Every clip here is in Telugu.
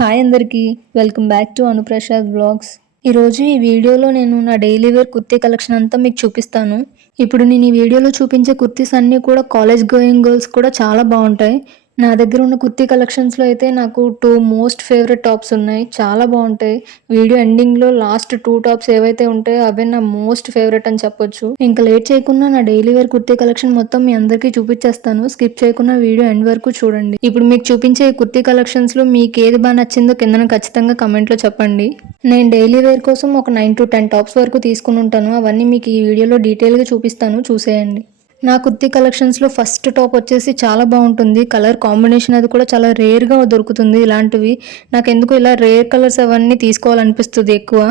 హాయ్ అందరికీ welcome back to Anuprasad blogs. ఈరోజు ఈ వీడియోలో నేను నా డైలీ వేర్ కుర్తీ కలెక్షన్ అంతా మీకు చూపిస్తాను. ఇప్పుడు నేను ఈ వీడియోలో చూపించే కుర్తీస్ అన్నీ కూడా కాలేజ్ గోయింగ్ గర్ల్స్ కూడా చాలా బాగుంటాయి. నా దగ్గర ఉన్న కుర్తీ కలెక్షన్స్లో అయితే నాకు 2 మోస్ట్ ఫేవరెట్ టాప్స్ ఉన్నాయి. చాలా బాగుంటాయి. వీడియో ఎండింగ్లో లాస్ట్ 2 టాప్స్ ఏవైతే ఉంటాయో అవే నా మోస్ట్ ఫేవరెట్ అని చెప్పొచ్చు. ఇంకా లేట్ చేయకుండా నా డైలీ వేర్ కుర్తీ కలెక్షన్ మొత్తం మీ అందరికీ చూపించేస్తాను. స్కిప్ చేయకుండా వీడియో ఎండ్ వరకు చూడండి. ఇప్పుడు మీకు చూపించే కుర్తీ కలెక్షన్స్లో మీకు ఏది బాగా నచ్చిందో కింద ఖచ్చితంగా కమెంట్లో చెప్పండి. నేను డైలీ వేర్ కోసం ఒక 9 to 10 టాప్స్ వరకు తీసుకుని ఉంటాను. అవన్నీ మీకు ఈ వీడియోలో డీటెయిల్గా చూపిస్తాను, చూసేయండి. నా కుర్తీ కలెక్షన్స్లో ఫస్ట్ టాప్ వచ్చేసి చాలా బాగుంటుంది. కలర్ కాంబినేషన్ అది కూడా చాలా రేర్గా దొరుకుతుంది. ఇలాంటివి నాకు ఎందుకు ఇలా రేర్ కలర్స్ అవన్నీ తీసుకోవాలనిపిస్తుంది ఎక్కువ.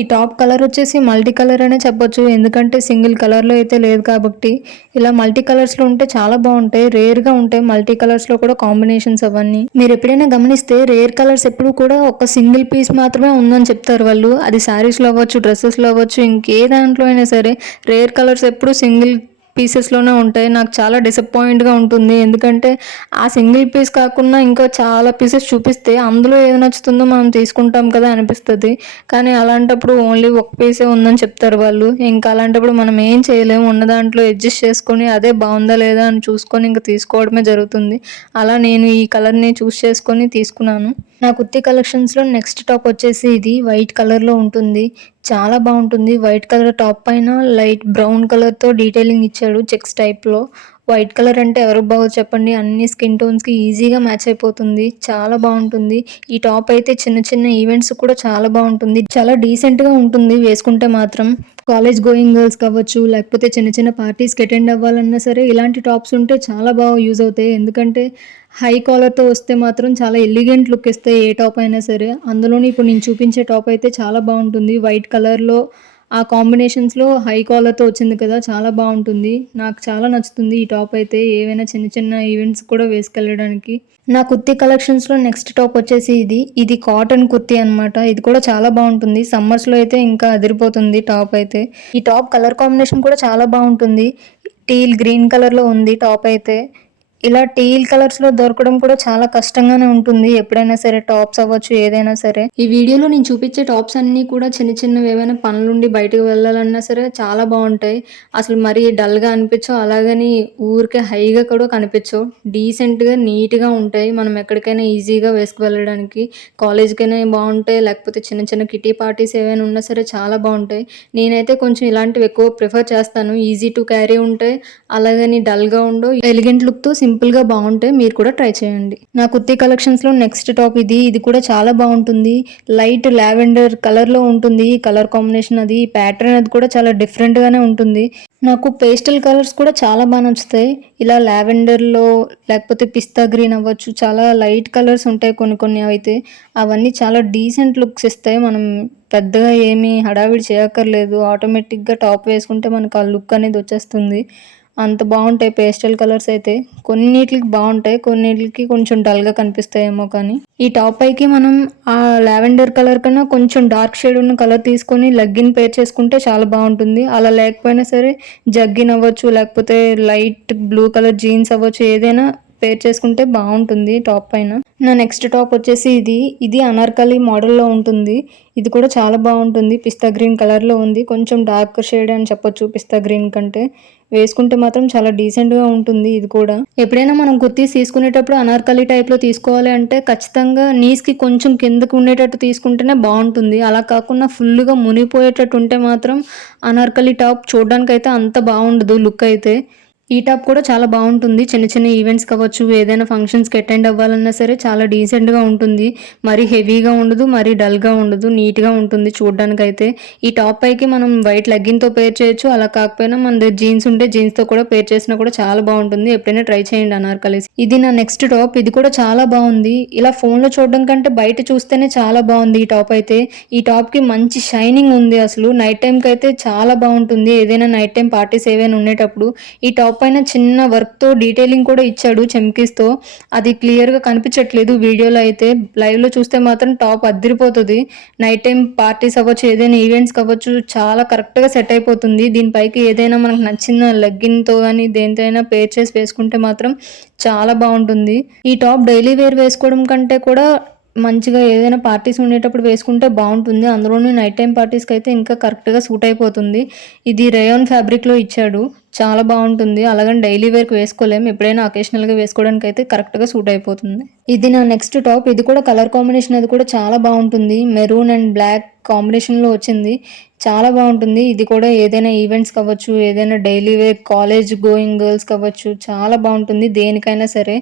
ఈ టాప్ కలర్ వచ్చేసి మల్టీ కలర్ అనే చెప్పొచ్చు, ఎందుకంటే సింగిల్ కలర్లో అయితే లేదు కాబట్టి. ఇలా మల్టీ కలర్స్లో ఉంటే చాలా బాగుంటాయి, రేర్గా ఉంటాయి మల్టీ కలర్స్లో కూడా కాంబినేషన్స్ అవన్నీ. మీరు ఎప్పుడైనా గమనిస్తే రేర్ కలర్స్ ఎప్పుడు కూడా ఒక సింగిల్ పీస్ మాత్రమే ఉందని చెప్తారు వాళ్ళు. అది శారీస్లో అవ్వచ్చు, డ్రెస్సెస్లో అవ్వచ్చు, ఇంకే దాంట్లో అయినా సరే రేర్ కలర్స్ ఎప్పుడు సింగిల్ పీసెస్లోనే ఉంటాయి. నాకు చాలా డిసప్పాయింట్గా ఉంటుంది, ఎందుకంటే ఆ సింగిల్ పీస్ కాకుండా ఇంకా చాలా పీసెస్ చూపిస్తే అందులో ఏది నచ్చుతుందో మనం తీసుకుంటాం కదా అనిపిస్తుంది. కానీ అలాంటప్పుడు ఓన్లీ ఒక పీసే ఉందని చెప్తారు వాళ్ళు. ఇంకా అలాంటప్పుడు మనం ఏం చేయలేము, ఉన్న దాంట్లో అడ్జస్ట్ చేసుకొని అదే బాగుందా లేదా అని చూసుకొని ఇంకా తీసుకోవడమే జరుగుతుంది. అలా నేను ఈ కలర్ని చూస్ చేసుకొని తీసుకున్నాను. నా కుర్తీ కలెక్షన్స్లో నెక్స్ట్ టాప్ వచ్చేసి ఇది వైట్ కలర్లో ఉంటుంది. చాలా బాగుంటుంది. వైట్ కలర్ టాప్ పైన లైట్ బ్రౌన్ కలర్తో డీటెయిలింగ్ ఇచ్చాడు చెక్స్ టైప్లో. వైట్ కలర్ అంటే ఎవరికి బాగోదు చెప్పండి, అన్ని స్కిన్ టోన్స్కి ఈజీగా మ్యాచ్ అయిపోతుంది. చాలా బాగుంటుంది. ఈ టాప్ అయితే చిన్న చిన్న ఈవెంట్స్ కూడా చాలా బాగుంటుంది. చాలా డీసెంట్గా ఉంటుంది వేసుకుంటే మాత్రం. కాలేజ్ గోయింగ్ గర్ల్స్ కావచ్చు, లేకపోతే చిన్న చిన్న పార్టీస్కి అటెండ్ అవ్వాలన్నా సరే ఇలాంటి టాప్స్ ఉంటే చాలా బాగా యూజ్ అవుతాయి. ఎందుకంటే హై కాలర్తో వస్తే మాత్రం చాలా ఎలిగెంట్ లుక్ ఇస్తాయి ఏ టాప్ అయినా సరే. అందులోని ఇప్పుడు నేను చూపించే టాప్ అయితే చాలా బాగుంటుంది. వైట్ కలర్లో ఆ కాంబినేషన్స్లో హై కాలర్తో వచ్చింది కదా, చాలా బాగుంటుంది. నాకు చాలా నచ్చుతుంది ఈ టాప్ అయితే, ఏవైనా చిన్న చిన్న ఈవెంట్స్ కూడా వేసుకెళ్ళడానికి. నా కుర్తీ కలెక్షన్స్లో నెక్స్ట్ టాప్ వచ్చేసి ఇది కాటన్ కుర్తీ అనమాట. ఇది కూడా చాలా బాగుంటుంది. సమ్మర్స్లో అయితే ఇంకా అదిరిపోతుంది టాప్ అయితే. ఈ టాప్ కలర్ కాంబినేషన్ కూడా చాలా బాగుంటుంది. టీల్ గ్రీన్ కలర్లో ఉంది టాప్ అయితే. ఇలా టీల్ కలర్స్లో దొరకడం కూడా చాలా కష్టంగానే ఉంటుంది ఎప్పుడైనా సరే, టాప్స్ అవ్వచ్చు ఏదైనా సరే. ఈ వీడియోలో నేను చూపించే టాప్స్ అన్నీ కూడా చిన్న చిన్నవి ఏవైనా పనులుండి బయటకు వెళ్ళాలన్నా సరే చాలా బాగుంటాయి. అసలు మరీ డల్గా అనిపించవు, అలాగని ఊరికే హైగా కూడా కనిపించవు. డీసెంట్గా నీట్గా ఉంటాయి. మనం ఎక్కడికైనా ఈజీగా వేసుకు వెళ్ళడానికి, కాలేజ్కైనా బాగుంటాయి, లేకపోతే చిన్న చిన్న కిటీ పార్టీస్ ఏవైనా ఉన్నా సరే చాలా బాగుంటాయి. నేనైతే కొంచెం ఇలాంటివి ఎక్కువ ప్రిఫర్ చేస్తాను. ఈజీ టు క్యారీ ఉంటాయి, అలాగని డల్గా ఉండవు, ఎలిగెంట్ లుక్తో సింపుల్గా బాగుంటాయి. మీరు కూడా ట్రై చేయండి. నా కుర్తీ కలెక్షన్స్లో నెక్స్ట్ టాప్ ఇది కూడా చాలా బాగుంటుంది. లైట్ లావెండర్ కలర్లో ఉంటుంది. ఈ కలర్ కాంబినేషన్ అది, ఈ ప్యాటర్న్ అది కూడా చాలా డిఫరెంట్గానే ఉంటుంది. నాకు పేస్టల్ కలర్స్ కూడా చాలా బాగా నచ్చుతాయి. ఇలా లావెండర్లో లేకపోతే పిస్తా గ్రీన్ అవ్వచ్చు, చాలా లైట్ కలర్స్ ఉంటాయి కొన్ని కొన్ని. అయితే అవన్నీ చాలా డీసెంట్ లుక్స్ ఇస్తాయి. మనం పెద్దగా ఏమీ హడావిడి చేయక్కర్లేదు, ఆటోమేటిక్గా టాప్ వేసుకుంటే మనకు ఆ లుక్ అనేది వచ్చేస్తుంది. అంత బాగుంటాయి పేస్టల్ కలర్స్ అయితే. కొన్నిటికి బాగుంటాయి, కొన్నిటికి కొంచెం డల్గా కనిపిస్తాయేమో. కానీ ఈ టాప్ పైకి మనం ఆ లావెండర్ కలర్ కన్నా కొంచెం డార్క్ షేడ్ ఉన్న కలర్ తీసుకొని లెగ్గిన్ పేర్ చేసుకుంటే చాలా బాగుంటుంది. అలా లేకపోయినా సరే జగ్గిన్ అవ్వచ్చు, లేకపోతే లైట్ బ్లూ కలర్ జీన్స్ అవ్వచ్చు, ఏదైనా పేర్ చేసుకుంటే బాగుంటుంది టాప్ పైన. నా నెక్స్ట్ టాప్ వచ్చేసి ఇది అనార్కలి మోడల్లో ఉంటుంది. ఇది కూడా చాలా బాగుంటుంది. పిస్తా గ్రీన్ కలర్లో ఉంది, కొంచెం డార్క్ షేడ్ అని చెప్పొచ్చు పిస్తా గ్రీన్ కంటే. వేసుకుంటే మాత్రం చాలా డీసెంట్గా ఉంటుంది. ఇది కూడా ఎప్పుడైనా మనం కుర్తీస్ తీసుకునేటప్పుడు అనార్కలి టైప్లో తీసుకోవాలి అంటే ఖచ్చితంగా నీస్కి కొంచెం కిందకు ఉండేటట్టు తీసుకుంటేనే బాగుంటుంది. అలా కాకుండా ఫుల్గా మునిగిపోయేటట్టు ఉంటే మాత్రం అనార్కలి టాప్ చూడడానికి అయితే అంత బాగుండదు లుక్ అయితే. ఈ టాప్ కూడా చాలా బాగుంటుంది. చిన్న చిన్న ఈవెంట్స్ కావచ్చు, ఏదైనా ఫంక్షన్స్కి అటెండ్ అవ్వాలన్నా సరే చాలా డీసెంట్గా ఉంటుంది. మరీ హెవీగా ఉండదు, మరీ డల్గా ఉండదు, నీట్గా ఉంటుంది చూడడానికి అయితే. ఈ టాప్ పైకి మనం వైట్ లెగ్గిన్తో పేర్ చేయొచ్చు, అలా కాకపోయినా మన దగ్గర జీన్స్ ఉంటే జీన్స్తో కూడా పేర్ చేసినా కూడా చాలా బాగుంటుంది. ఎప్పుడైనా ట్రై చేయండి అనార్కలీస్. ఇది నా నెక్స్ట్ టాప్. ఇది కూడా చాలా బాగుంది. ఇలా ఫోన్లో చూడడం కంటే బయట చూస్తేనే చాలా బాగుంది ఈ టాప్ అయితే. ఈ టాప్కి మంచి షైనింగ్ ఉంది. అసలు నైట్ టైంకి అయితే చాలా బాగుంటుంది. ఏదైనా నైట్ టైం పార్టీస్ ఏవైనా ఉండేటప్పుడు ఈ టాప్ పైన చిన్న వర్క్తో డీటెయిలింగ్ కూడా ఇచ్చాడు చెమ్కీస్తో. అది క్లియర్గా కనిపించట్లేదు వీడియోలో అయితే. లైవ్లో చూస్తే మాత్రం టాప్ అదిరిపోతుంది. నైట్ టైం పార్టీస్ అవ్వచ్చు, ఏదైనా ఈవెంట్స్ కావచ్చు, చాలా కరెక్ట్గా సెట్ అయిపోతుంది. దీనిపైకి ఏదైనా మనకు నచ్చిన లెగ్గిన్తో కానీ దేనితో అయినా పేర్ చేసి వేసుకుంటే మాత్రం చాలా బాగుంటుంది. ఈ టాప్ డైలీ వేర్ వేసుకోవడం కంటే కూడా మంచిగా ఏదైనా పార్టీస్ ఉండేటప్పుడు వేసుకుంటే బాగుంటుంది. అందులోనూ నైట్ టైమ్ పార్టీస్కి అయితే ఇంకా కరెక్ట్గా సూట్ అయిపోతుంది. ఇది రేయాన్ ఫ్యాబ్రిక్లో ఇచ్చాడు, చాలా బాగుంటుంది. అలాగని డైలీ వేర్కి వేసుకోలేము, ఎప్పుడైనా అకేషనల్గా వేసుకోవడానికి అయితే కరెక్ట్గా సూట్ అయిపోతుంది. ఇది నా నెక్స్ట్ టాప్. ఇది కూడా కలర్ కాంబినేషన్ అది కూడా చాలా బాగుంటుంది. మెరూన్ అండ్ బ్లాక్ కాంబినేషన్లో వచ్చింది, చాలా బాగుంటుంది. ఇది కూడా ఏదైనా ఈవెంట్స్ కావచ్చు, ఏదైనా daily wear college going girls కావచ్చు, చాలా బాగుంటుంది దేనికైనా సరే.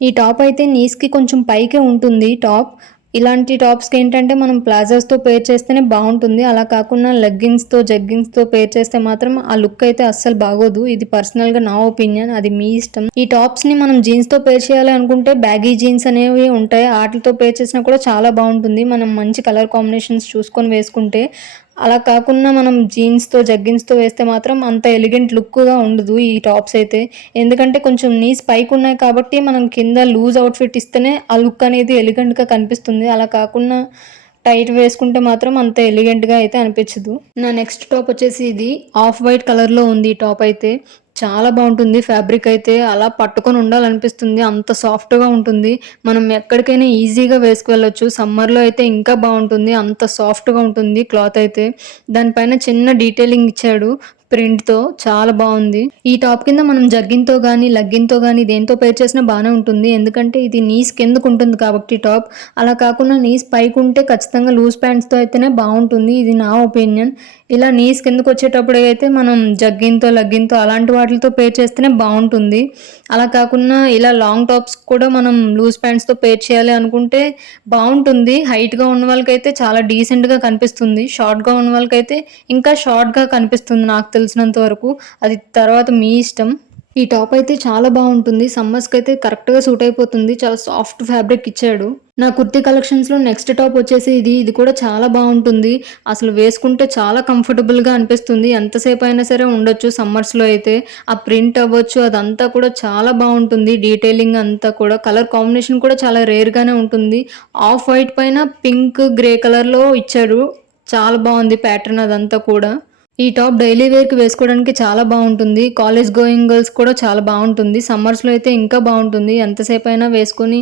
ఈ టాప్ అయితే నీస్కి కొంచెం పైకే ఉంటుంది టాప్. ఇలాంటి టాప్స్కి ఏంటంటే మనం ప్లాజోస్తో పేర్ చేస్తేనే బాగుంటుంది. అలా కాకుండా లెగ్గింగ్స్తో జగ్గింగ్స్తో పేర్ చేస్తే మాత్రం ఆ లుక్ అయితే అస్సలు బాగోదు. ఇది పర్సనల్గా నా ఒపీనియన్, అది మీ ఇష్టం. ఈ టాప్స్ని మనం జీన్స్తో పేర్ చేయాలి అనుకుంటే బ్యాగీ జీన్స్ అనేవి ఉంటాయి, వాటితో పేర్ చేసినా కూడా చాలా బాగుంటుంది. మనం మంచి కలర్ కాంబినేషన్స్ చూసుకొని వేసుకుంటే. అలా కాకుండా మనం జీన్స్తో జగ్గిన్స్తో వేస్తే మాత్రం అంత ఎలిగెంట్ లుక్గా ఉండదు ఈ టాప్స్ అయితే. ఎందుకంటే కొంచెం నీస్ పైకి ఉన్నాయి కాబట్టి మనం కింద లూజ్ అవుట్ఫిట్ ఇస్తేనే ఆ లుక్ అనేది ఎలిగెంట్గా కనిపిస్తుంది. అలా కాకుండా టైట్ వేసుకుంటే మాత్రం అంత ఎలిగెంట్గా అయితే అనిపించదు. నా నెక్స్ట్ టాప్ వచ్చేసి ఇది ఆఫ్ వైట్ కలర్లో ఉంది. ఈ టాప్ అయితే చాలా బాగుంటుంది. ఫ్యాబ్రిక్ అయితే అలా పట్టుకొని ఉండాలనిపిస్తుంది, అంత సాఫ్ట్గా ఉంటుంది. మనం ఎక్కడికైనా ఈజీగా వేసుకువెళ్ళొచ్చు. సమ్మర్లో అయితే ఇంకా బాగుంటుంది, అంత సాఫ్ట్గా ఉంటుంది క్లాత్ అయితే. దానిపైన చిన్న డీటెయిలింగ్ ఇచ్చాడు ప్రింట్తో, చాలా బాగుంది. ఈ టాప్ కింద మనం జగ్గిన్తో కానీ లగ్గిన్తో కానీ దేంతో పేర్ చేసినా బాగానే ఉంటుంది. ఎందుకంటే ఇది నీస్ కిందకు ఉంటుంది కాబట్టి టాప్. అలా కాకుండా నీస్ పైకి ఉంటే ఖచ్చితంగా లూజ్ ప్యాంట్స్తో అయితేనే బాగుంటుంది, ఇది నా ఒపీనియన్. ఇలా నీస్ కిందకు వచ్చేటప్పుడు అయితే మనం జగ్గిన్తో లగ్గిన్తో అలాంటి వాటితో పేర్ చేస్తేనే బాగుంటుంది. అలా కాకుండా ఇలా లాంగ్ టాప్స్ కూడా మనం లూజ్ ప్యాంట్స్తో పేర్ చేయాలి అనుకుంటే బాగుంటుంది. హైట్గా ఉన్న వాళ్ళకైతే చాలా డీసెంట్గా కనిపిస్తుంది, షార్ట్గా ఉన్న వాళ్ళకైతే ఇంకా షార్ట్గా కనిపిస్తుంది నాకు తెలిసినంత వరకు. అది తర్వాత మీ ఇష్టం. ఈ టాప్ అయితే చాలా బాగుంటుంది, సమ్మర్స్కి అయితే కరెక్ట్గా సూట్ అయిపోతుంది. చాలా సాఫ్ట్ ఫ్యాబ్రిక్ ఇచ్చాడు. నా కుర్తీ కలెక్షన్స్లో నెక్స్ట్ టాప్ వచ్చేసి ఇది కూడా చాలా బాగుంటుంది. అసలు వేసుకుంటే చాలా కంఫర్టబుల్గా అనిపిస్తుంది, ఎంతసేపు అయినా సరే ఉండొచ్చు సమ్మర్స్లో అయితే. ఆ ప్రింట్ అవ్వచ్చు అదంతా కూడా చాలా బాగుంటుంది, డీటెయిలింగ్ అంతా కూడా. కలర్ కాంబినేషన్ కూడా చాలా రేర్గానే ఉంటుంది. ఆఫ్ వైట్ పైన పింక్ గ్రే కలర్లో ఇచ్చాడు, చాలా బాగుంది ప్యాటర్న్ అదంతా కూడా. ఈ టాప్ డైలీ వేర్కి వేసుకోవడానికి చాలా బాగుంటుంది. కాలేజ్ గోయింగ్ గర్ల్స్ కూడా చాలా బాగుంటుంది. సమ్మర్స్లో అయితే ఇంకా బాగుంటుంది, ఎంతసేపు అయినా వేసుకొని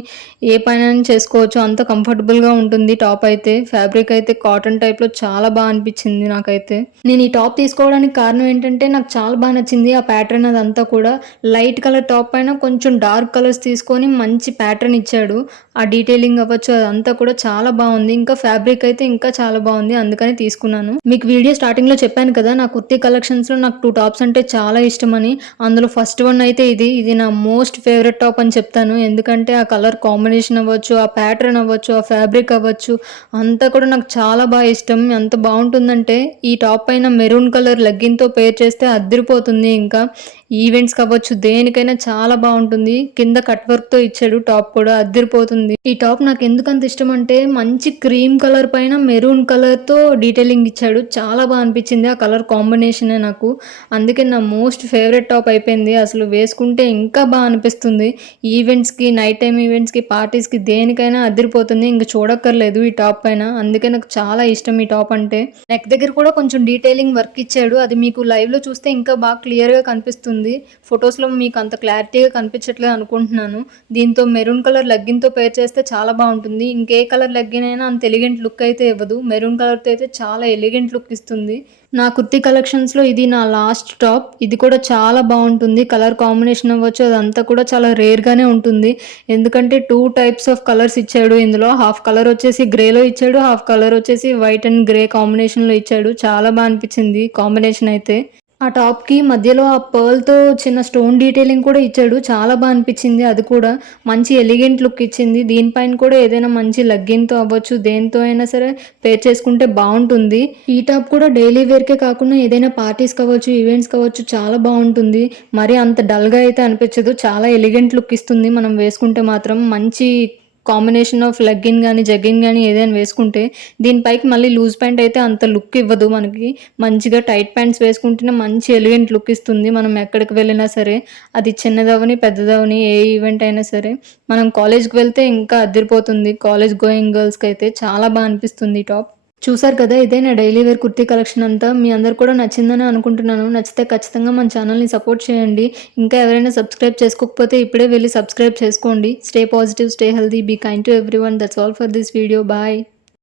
ఏ పైన చేసుకోవచ్చు, అంత కంఫర్టబుల్గా ఉంటుంది టాప్ అయితే. ఫ్యాబ్రిక్ అయితే కాటన్ టైప్లో చాలా బాగా అనిపించింది నాకైతే. నేను ఈ టాప్ తీసుకోవడానికి కారణం ఏంటంటే నాకు చాలా బాగా నచ్చింది ఆ ప్యాటర్న్ అదంతా కూడా. లైట్ కలర్ టాప్ పైన కొంచెం డార్క్ కలర్స్ తీసుకొని మంచి ప్యాటర్న్ ఇచ్చాడు. ఆ డీటెయిలింగ్ అవ్వచ్చు అదంతా కూడా చాలా బాగుంది. ఇంకా ఫ్యాబ్రిక్ అయితే ఇంకా చాలా బాగుంది, అందుకని తీసుకున్నాను. మీకు వీడియో స్టార్టింగ్లో చెప్పాను కదా, నా కుర్తీ కలెక్షన్స్లో నాకు 2 టాప్స్ అంటే చాలా ఇష్టమని. అందులో ఫస్ట్ వన్ అయితే ఇది నా మోస్ట్ ఫేవరెట్ టాప్ అని చెప్తాను. ఎందుకంటే ఆ కలర్ కాంబినేషన్ అవ్వచ్చు, ఆ ప్యాటర్న్ అవ్వచ్చు, ఆ ఫ్యాబ్రిక్ అవ్వచ్చు, అంతా కూడా నాకు చాలా బాగా ఇష్టం. ఎంత బాగుంటుందంటే ఈ టాప్ పైన మెరూన్ కలర్ లెగ్గిన్తో పేర్ చేస్తే అదిరిపోతుంది. ఇంకా ఈవెంట్స్కి అవ్వచ్చు దేనికైనా చాలా బాగుంటుంది. కింద కట్ వర్క్తో ఇచ్చాడు టాప్ కూడా, అదిరిపోతుంది. ఈ టాప్ నాకు ఎందుకు అంత ఇష్టం అంటే మంచి క్రీమ్ కలర్ పైన మెరూన్ కలర్తో డీటెయిలింగ్ ఇచ్చాడు, చాలా బాగా అనిపించింది ఆ కలర్ కాంబినేషనే నాకు. అందుకే నా మోస్ట్ ఫేవరెట్ టాప్ అయిపోయింది. అసలు వేసుకుంటే ఇంకా బాగా అనిపిస్తుంది. ఈవెంట్స్కి, నైట్ టైం ఈవెంట్స్కి, పార్టీస్కి దేనికైనా అదిరిపోతుంది, ఇంక చూడక్కర్లేదు ఈ టాప్ పైన. అందుకే నాకు చాలా ఇష్టం ఈ టాప్ అంటే. నెక్ దగ్గర కూడా కొంచెం డీటెయిలింగ్ వర్క్ ఇచ్చాడు, అది మీకు లైవ్లో చూస్తే ఇంకా బాగా క్లియర్గా కనిపిస్తుంది. ఫొటోస్లో మీకు అంత క్లారిటీగా కనిపించట్లేదు అనుకుంటున్నాను. దీంతో మెరూన్ కలర్ లెగ్గిన్తో పేర్ చేస్తే చాలా బాగుంటుంది. ఇంకే కలర్ లెగ్గిన్ అయినా అంత ఎలిగెంట్ లుక్ అయితే ఇవ్వదు, మెరూన్ కలర్తో అయితే చాలా ఎలిగెంట్ లుక్ ఇస్తుంది. నా కుర్తీ కలెక్షన్స్లో ఇది నా లాస్ట్ టాప్. ఇది కూడా చాలా బాగుంటుంది. కలర్ కాంబినేషన్ అవ్వచ్చు అదంతా కూడా చాలా రేర్గానే ఉంటుంది. ఎందుకంటే 2 టైప్స్ ఆఫ్ కలర్స్ ఇచ్చాడు ఇందులో. హాఫ్ కలర్ వచ్చేసి గ్రేలో ఇచ్చాడు, హాఫ్ కలర్ వచ్చేసి వైట్ అండ్ గ్రే కాంబినేషన్లో ఇచ్చాడు. చాలా బాగా అనిపించింది కాంబినేషన్ అయితే. ఆ టాప్కి మధ్యలో ఆ పర్ల్తో చిన్న స్టోన్ డీటెయిలింగ్ కూడా ఇచ్చాడు, చాలా బాగా అనిపించింది. అది కూడా మంచి ఎలిగెంట్ లుక్ ఇచ్చింది. దీనిపైన కూడా ఏదైనా మంచి లెగ్గిన్తో అవ్వచ్చు దేంతో అయినా సరే పేర్ చేసుకుంటే బాగుంటుంది. ఈ టాప్ కూడా డైలీ వేర్కే కాకుండా ఏదైనా పార్టీస్ కావచ్చు, ఈవెంట్స్ కావచ్చు, చాలా బాగుంటుంది. మరి అంత డల్గా అయితే అనిపించదు, చాలా ఎలిగెంట్ లుక్ ఇస్తుంది మనం వేసుకుంటే మాత్రం. మంచి కాంబినేషన్ ఆఫ్ లెగ్గిన్ కానీ జగ్గిన్ కానీ ఏదైనా వేసుకుంటే. దీనిపైకి మళ్ళీ లూజ్ ప్యాంట్ అయితే అంత లుక్ ఇవ్వదు మనకి. మంచిగా టైట్ ప్యాంట్స్ వేసుకుంటేనే మంచి ఎలిగెంట్ లుక్ ఇస్తుంది మనం ఎక్కడికి వెళ్ళినా సరే. అది చిన్నదవని పెద్దదవని ఏ ఈవెంట్ అయినా సరే. మనం కాలేజ్కి వెళ్తే ఇంకా అదిరిపోతుంది. కాలేజ్ గోయింగ్ గర్ల్స్కి అయితే చాలా బాగా అనిపిస్తుంది ఈ టాప్. చూసారు కదా, ఇదే నా డైలీ వేర్ కుర్తీ కలెక్షన్ అంతా. మీ అందరు కూడా నచ్చిందని అనుకుంటున్నాను. నచ్చితే ఖచ్చితంగా మన ఛానల్ని సపోర్ట్ చేయండి. ఇంకా ఎవరైనా సబ్స్క్రైబ్ చేసుకోకపోతే ఇప్పుడే వెళ్ళి సబ్స్క్రైబ్ చేసుకోండి. Stay positive, stay healthy, be kind to everyone. That's all for this video. Bye.